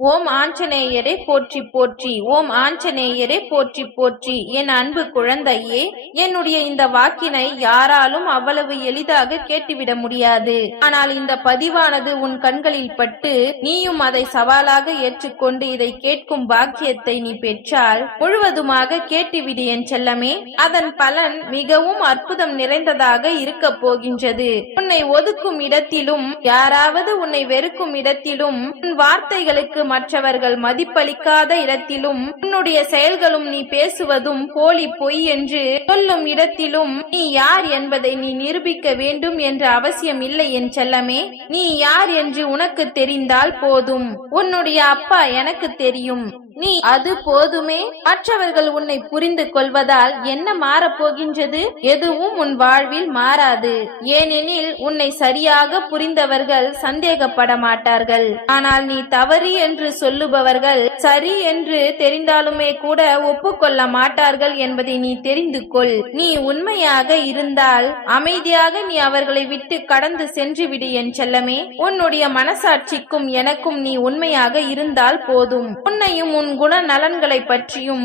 ஓம் ஆஞ்சநேயரே போற்றி போற்றி. ஓம் ஆஞ்சநேயரே போற்றி போற்றி. என் அன்பு குழந்தையே என்னுடைய இந்த வாக்கினை யாராலும் அவ்வளவு எளிதாக கேட்டுவிட முடியாது. ஆனால் இந்த பதிவானது உன் கண்களில் பட்டு நீயும் அதை சவாலாக ஏற்றுக்கொண்டு இதை கேட்கும் பாக்கியத்தை நீ பெற்றால் முழுவதுமாக கேட்டுவிடு என் செல்லமே. அதன் பலன் மிகவும் அற்புதம் நிறைந்ததாக இருக்க போகின்றது. உன்னை ஒதுக்கும் இடத்திலும் யாராவது உன்னை வெறுக்கும் இடத்திலும் உன் வார்த்தைகளுக்கு மற்றவர்கள் மதிப்பளிக்காத இடத்திலும் உன்னுடைய செயல்களும் நீ பேசுவதும் போலி பொய் என்று சொல்லும் இடத்திலும் நீ யார் என்பதை நீ நிரூபிக்க வேண்டும் என்ற அவசியம் இல்லை என் செல்லமே. நீ யார் என்று உனக்கு தெரிந்தால் போதும். உன்னுடைய அப்பா எனக்கு தெரியும். நீ அது போதுமே? மற்றவர்கள் உன்னை புரிந்து கொள்வதால் என்ன மாறப்போகின்றது? எதுவும் உன் வாழ்வில் மாறாது. ஏனெனில் உன்னை சரியாக புரிந்தவர்கள் சந்தேகப்பட மாட்டார்கள். ஆனால் நீ தவறு என்று சொல்லுபவர்கள் சரி என்று தெரிந்தாலுமே கூட ஒப்புக்கொள்ள மாட்டார்கள் என்பதை நீ தெரிந்து கொள். நீ உண்மையாக இருந்தால் அமைதியாக நீ அவர்களை விட்டு கடந்து சென்று விடு என் செல்லமே. உன்னுடைய மனசாட்சிக்கும் எனக்கும் நீ உண்மையாக இருந்தால் போதும். உன்னையும் உன் குண நலன்களை பற்றியும்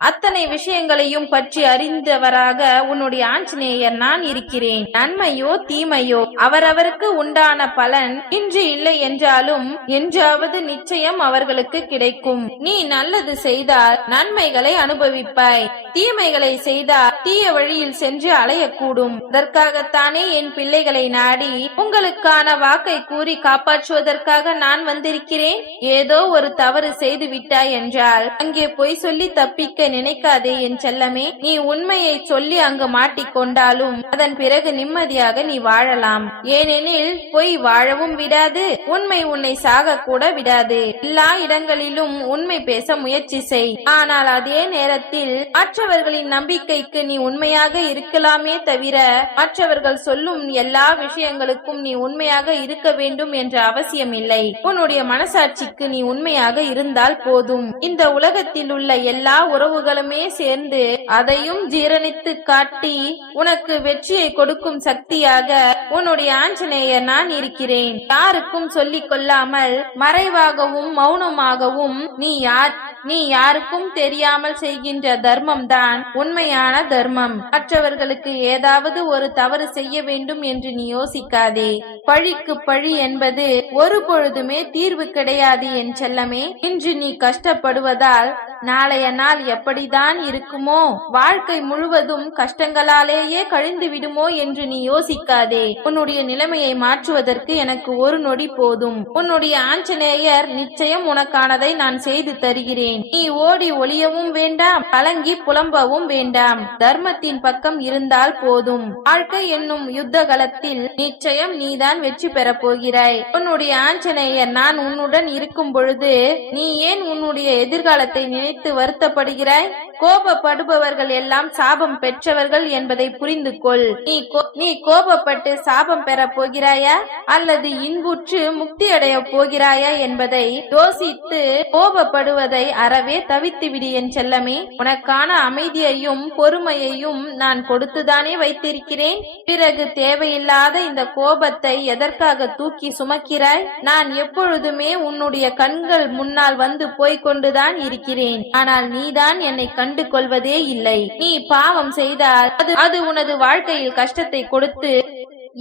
அத்தனை விஷயங்களையும் பற்றி அறிந்தவராக உன்னுடைய ஆஞ்சநேயர் நான் இருக்கிறேன். நன்மையோ தீமையோ அவரவருக்கு உண்டான பலன் இன்று இல்லை என்றாலும் என்றாவது நிச்சயம் அவர்களுக்கு கிடைக்கும். நீ நல்லது செய்தால் நன்மைகளை அனுபவிப்பாய். தீமைகளை செய்தால் தீய வழியில் சென்று அலையக்கூடும். அதற்காகத்தானே என் பிள்ளைகளை நாடி உங்களுக்கான வாக்கை கூறி காப்பாற்றுவதற்காக நான் வந்திருக்கிறேன்? ஏதோ ஒரு தவறு செய்து விட்டாய் என்றால் அங்கே பொய் சொல்லி தப்பிக்க நினைக்காதே என் செல்லமே. நீ உண்மையை சொல்லி அங்கு மாட்டிக்கொண்டாலும் அதன் பிறகு நிம்மதியாக நீ வாழலாம். ஏனெனில் பொய் வாழவும் விடாது உண்மை உன்னை சாக கூட விடாது. எல்லா இடங்களிலும் உண்மை பேச முயற்சி செய். ஆனால் அதே நேரத்தில் மற்றவர்களின் நம்பிக்கைக்கு நீ உண்மையாக இருக்கலாமே தவிர மற்றவர்கள் சொல்லும் எல்லா விஷயங்களுக்கும் நீ உண்மையாக இருக்க வேண்டும் என்ற அவசியம் இல்லை உன்னுடைய மனசாட்சிக்கு நீ உண்மையாக இருந்தால் போதும். இந்த உலகத்தில் உள்ள எல்லா உறவு உறவுகளுமே சேர்ந்து அதையும் ஜீரணித்து காட்டி உனக்கு வெற்றியை கொடுக்கும் சக்தியாக உன்னுடைய ஆஞ்சநேயர் நான் இருக்கிறேன். யாருக்கும் சொல்லிக் கொள்ளாமல் மறைவாகவும் மௌனமாகவும் நீ யார்? நீ யாருக்கும் தெரியாமல் செய்கின்ற தர்மம் தான் உண்மையான தர்மம். மற்றவர்களுக்கு ஏதாவது ஒரு தவறு செய்ய வேண்டும் என்று நீ யோசிக்காதே. பழிக்கு பழி என்பது ஒரு பொழுதுமே தீர்வு கிடையாது என் செல்லமே. இன்று நீ கஷ்டப்படுவதால் நாளைய நாள் எப்படிதான் இருக்குமோ வாழ்க்கை முழுவதும் கஷ்டங்களாலேயே கழிந்து விடுமோ என்று நீ யோசிக்காதே. உன்னுடைய நிலைமையை மாற்றுவதற்கு எனக்கு ஒரு நொடி போதும். உன்னுடைய ஆஞ்சநேயர் நிச்சயம் உனக்கானதை நான் செய்து தருகிறேன். நீ ஓடி ஒளியவும் வேண்டாம் கலங்கி புலம்பவும் வேண்டாம். தர்மத்தின் பக்கம் இருந்தால் போதும். வாழ்க்கை என்னும் யுத்த களத்தில் நிச்சயம் நீதான் வெற்றி பெறப் போகிறாய். உன்னுடைய ஆஞ்சநேயர் நான் உன்னுடன் இருக்கும் பொழுது நீ ஏன் உன்னுடைய எதிர்காலத்தை நினைத்து வருத்தப்படுகிறாய் கோபப்படுபவர்கள் எல்லாம் சாபம் பெற்றவர்கள் என்பதை புரிந்து கொள் நீ நீ கோபப்பட்டு சாபம் பெற போகிறாயா? அல்லது இன்புற்று முக்தி அடைய போகிறாயா என்பதை யோசித்து கோபப்படுவதை அறவே தவித்து விடு என் செல்லமே. உனக்கான அமைதியையும் பொறுமையையும் நான் கொடுத்துதானே வைத்திருக்கிறேன். பிறகு தேவையில்லாத இந்த கோபத்தை எதற்காக தூக்கி சுமக்கிறாய்? நான் எப்பொழுதுமே உன்னுடைய கண்கள் முன்னால் வந்து போய்கொண்டுதான் இருக்கிறேன். ஆனால் நீதான் என்னை கண்டு கொள்வதே இல்லை. நீ பாவம் செய்தால் அது அது உனது வாழ்க்கையில் கஷ்டத்தை கொடுத்து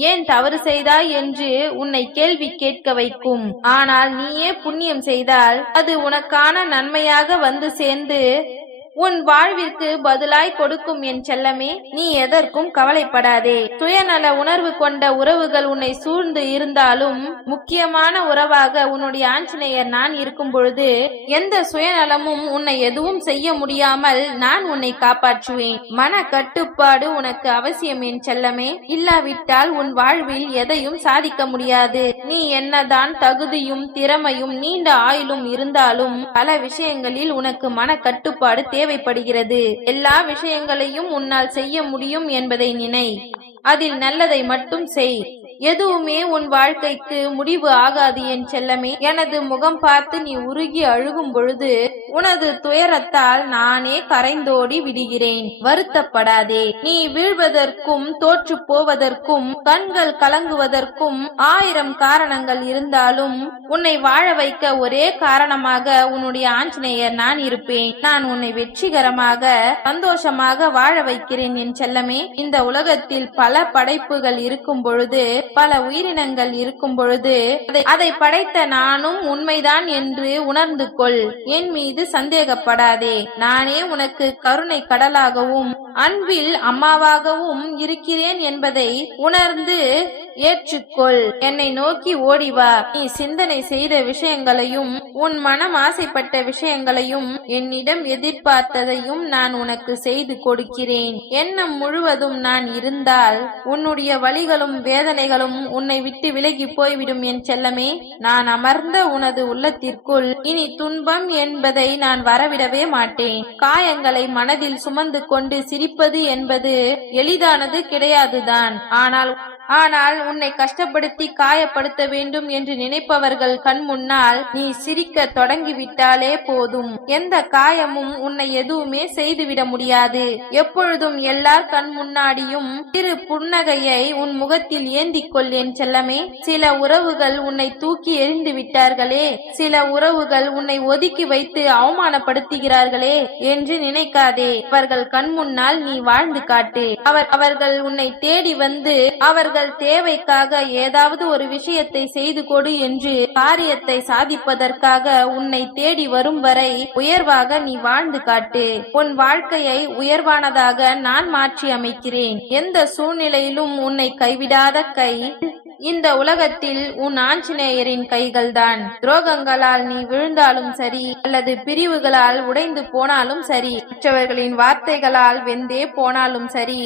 ஏன் தவறு செய்தாய் என்று உன்னை கேள்வி கேட்க வைக்கும். ஆனால் நீயே புண்ணியம் செய்தால் அது உனக்கான நன்மையாக வந்து சேர்ந்து உன் வாழ்விற்கு பதிலாய் கொடுக்கும் என் செல்லமே நீ எதற்கும் கவலைப்படாதே. சுயநல உணர்வு கொண்ட உறவுகள் உன்னை சூழ்ந்து இருந்தாலும் முக்கியமான உறவாக உன்னுடைய ஆஞ்சநேயர் நான் இருக்கும் பொழுது எந்த சுயநலமும் உன்னை எதுவும் செய்ய முடியாமல் நான் உன்னை காப்பாற்றுவேன். மன கட்டுப்பாடு உனக்கு அவசியம் என் செல்லமே. இல்லாவிட்டால் உன் வாழ்வில் எதையும் சாதிக்க முடியாது. நீ என்னதான் தகுதியும் திறமையும் நீண்ட ஆயுளும் இருந்தாலும் பல விஷயங்களில் உனக்கு மன கட்டுப்பாடு தேவை தேவைப்படுகிறது. எல்லா விஷயங்களையும் உன்னால் செய்ய முடியும் என்பதை நினை. அதில் நல்லதை மட்டும் செய். எதுவுமே உன் வாழ்க்கைக்கு முடிவு ஆகாது என் செல்லமே. எனது முகம் பார்த்து நீ உருகி அழுகும் பொழுது உனது துயரத்தால் நானே கரைந்தோடி விடுகிறேன். வருத்தப்படாதே. நீ வீழ்வதற்கும் தோற்று போவதற்கும் கண்கள் கலங்குவதற்கும் ஆயிரம் காரணங்கள் இருந்தாலும் உன்னை வாழ வைக்க ஒரே காரணமாக உன்னுடைய ஆஞ்சநேயர் நான் இருப்பேன். நான் உன்னை வெற்றிகரமாக சந்தோஷமாக வாழ வைக்கிறேன் என் செல்லமே. இந்த உலகத்தில் பல படைப்புகள் இருக்கும் பொழுது பல உயிரினங்கள் இருக்கும் பொழுது அதை- அதை படைத்த நானும் உண்மைதான் என்று உணர்ந்து கொள். என் மீது சந்தேகப்படாதே. நானே உனக்கு கருணை கடலாகவும் அன்பில் அம்மாவாகவும் இருக்கிறேன் என்பதை உணர்ந்து ஏற்றுக்கொள். என்னை நோக்கி ஓடி வா. நீ சிந்தனை செய்த விஷயங்களையும் உன் மனம் ஆசைப்பட்ட விஷயங்களையும் என்னிடம் எதிர்பார்த்ததையும் நான் உனக்கு செய்து கொடுக்கிறேன். எண்ணம் முழுவதும் நான் இருந்தால் உன்னுடைய வழிகளும் வேதனைகளும் உன்னை விட்டு விலகி போய்விடும் என் செல்லமே. நான் அமர்ந்த உனது உள்ளத்திற்குள் இனி துன்பம் என்பதை நான் வரவிடவே மாட்டேன். காயங்களை மனதில் சுமந்து கொண்டு சிரிப்பது என்பது எளிதானது கிடையாதுதான். ஆனால் ஆனால் உன்னை கஷ்டப்படுத்தி காயப்படுத்த வேண்டும் என்று நினைப்பவர்கள் கண் முன்னால் நீ சிரிக்க தொடங்கிவிட்டாலே போதும். எந்த காயமும் உன்னை எதுவுமே செய்துவிட முடியாது. எப்பொழுதும் எல்லார் கண் முன்னாடியும் திரு புன்னகையை உன் முகத்தில் ஏந்திக் கொள்ளேன் செல்லமே. சில உறவுகள் உன்னை தூக்கி எறிந்து விட்டார்களே. சில உறவுகள் உன்னை ஒதுக்கி வைத்து அவமானப்படுத்துகிறார்களே என்று நினைக்காதே. அவர்கள் கண் முன்னால் நீ வாழ்ந்து காட்டு. அவர் அவர்கள் உன்னை தேடி வந்து அவர்கள் தேவைக்காக ஏதாவது ஒரு விஷயத்தை செய்து கொடு என்று காரியத்தை சாதிப்பதற்காக உன்னை தேடி வரும் வரை உயர்வாக நீ வாழ்ந்து காட்டு. உன் வாழ்க்கையை உயர்வானதாக நான் மாற்றி அமைக்கிறேன். எந்த சூழ்நிலையிலும் உன்னை கைவிடாத கை இந்த உலகத்தில் உன் ஆஞ்சநேயரின் கைகள்தான். துரோகங்களால் நீ விழுந்தாலும் சரி அல்லது பிரிவுகளால் உடைந்து போனாலும் சரி மற்றவர்களின் வார்த்தைகளால் வெந்தே போனாலும் சரி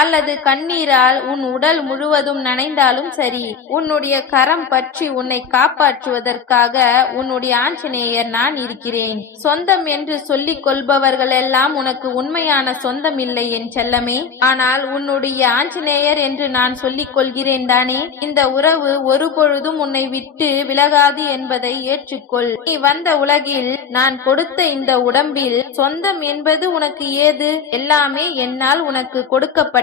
அல்லது கண்ணீரால் உன் உடல் முழுவதும் நனைந்தாலும் சரி உன்னுடைய கரம் பற்றி உன்னை காப்பாற்றுவதற்காக உன்னுடைய ஆஞ்சநேயர் நான் இருக்கிறேன். சொந்தம் என்று சொல்லிக் கொள்பவர்கள் எல்லாம் உனக்கு உண்மையான சொந்தம் இல்லை என் செல்லமே. ஆனால் உன்னுடைய ஆஞ்சநேயர் என்று நான் சொல்லிக் கொள்கிறேன் தானே. இந்த உறவு ஒருபொழுதும் உன்னை விட்டு விலகாது என்பதை ஏற்றுக்கொள். நீ வந்த உலகில் நான் கொடுத்த இந்த உடம்பில் சொந்தம் என்பது உனக்கு ஏது? எல்லாமே என்னால் உனக்கு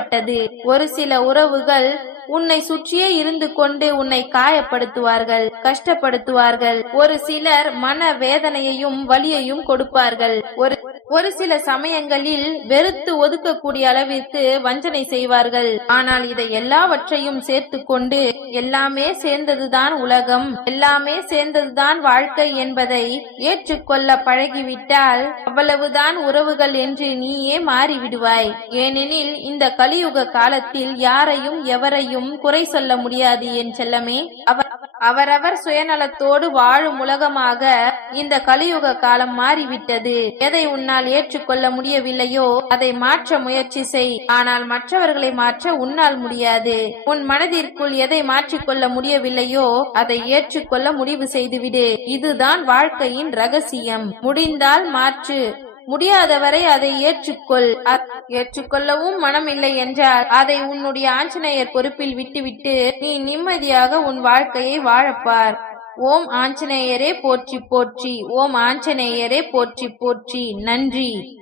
ஏற்பட்டது. ஒரு சில உறவுகள் உன்னை சுற்றியே இருந்து கொண்டு உன்னை காயப்படுத்துவார்கள் கஷ்டப்படுத்துவார்கள். ஒரு சிலர் மன வேதனையையும் வலியையும் கொடுப்பார்கள். ஒரு ஒரு சில சமயங்களில் வெறுத்து ஒதுக்கக்கூடிய அளவிற்கு வஞ்சனை செய்வார்கள். ஆனால் இதை எல்லாவற்றையும் சேர்த்து கொண்டு எல்லாமே சேர்ந்ததுதான் உலகம் எல்லாமே சேர்ந்ததுதான் வாழ்க்கை என்பதை ஏற்றுக்கொள்ள பழகிவிட்டால் அவ்வளவுதான் உறவுகள் என்று நீயே மாறிவிடுவாய். ஏனெனில் இந்த கலியுக காலத்தில் யாரையும் எவரையும் குறை சொல்ல முடியாது என் செல்லமே அவர் அவரவர் சுயநலத்தோடு வாழும் உலகமாக இந்த கலியுக காலம் மாறிவிட்டது. எதை உன்னால் ஏற்றுக்கொள்ள முடியவில்லையோ அதை மாற்ற முயற்சி செய். ஆனால் மற்றவர்களை மாற்ற உன்னால் முடியாது. உன் மனதிற்குள் எதை மாற்றிக்கொள்ள முடியவில்லையோ அதை ஏற்றுக்கொள்ள முடிவு செய்துவிடு. இதுதான் வாழ்க்கையின் ரகசியம். முடிந்தால் மாற்று. முடியாதவரை அதை ஏற்றுக்கொள். ஏற்றுக்கொள்ளவும் ஏற்றுக்கொள்ளவும் இல்லை என்றால் அதை உன்னுடைய ஆஞ்சநேயர் பொறுப்பில் விட்டுவிட்டு நீ நிம்மதியாக உன் வாழ்க்கையை வாழப்பார். ஓம் ஆஞ்சநேயரே போற்றி போற்றி. ஓம் ஆஞ்சநேயரே போற்றி போற்றி. நன்றி.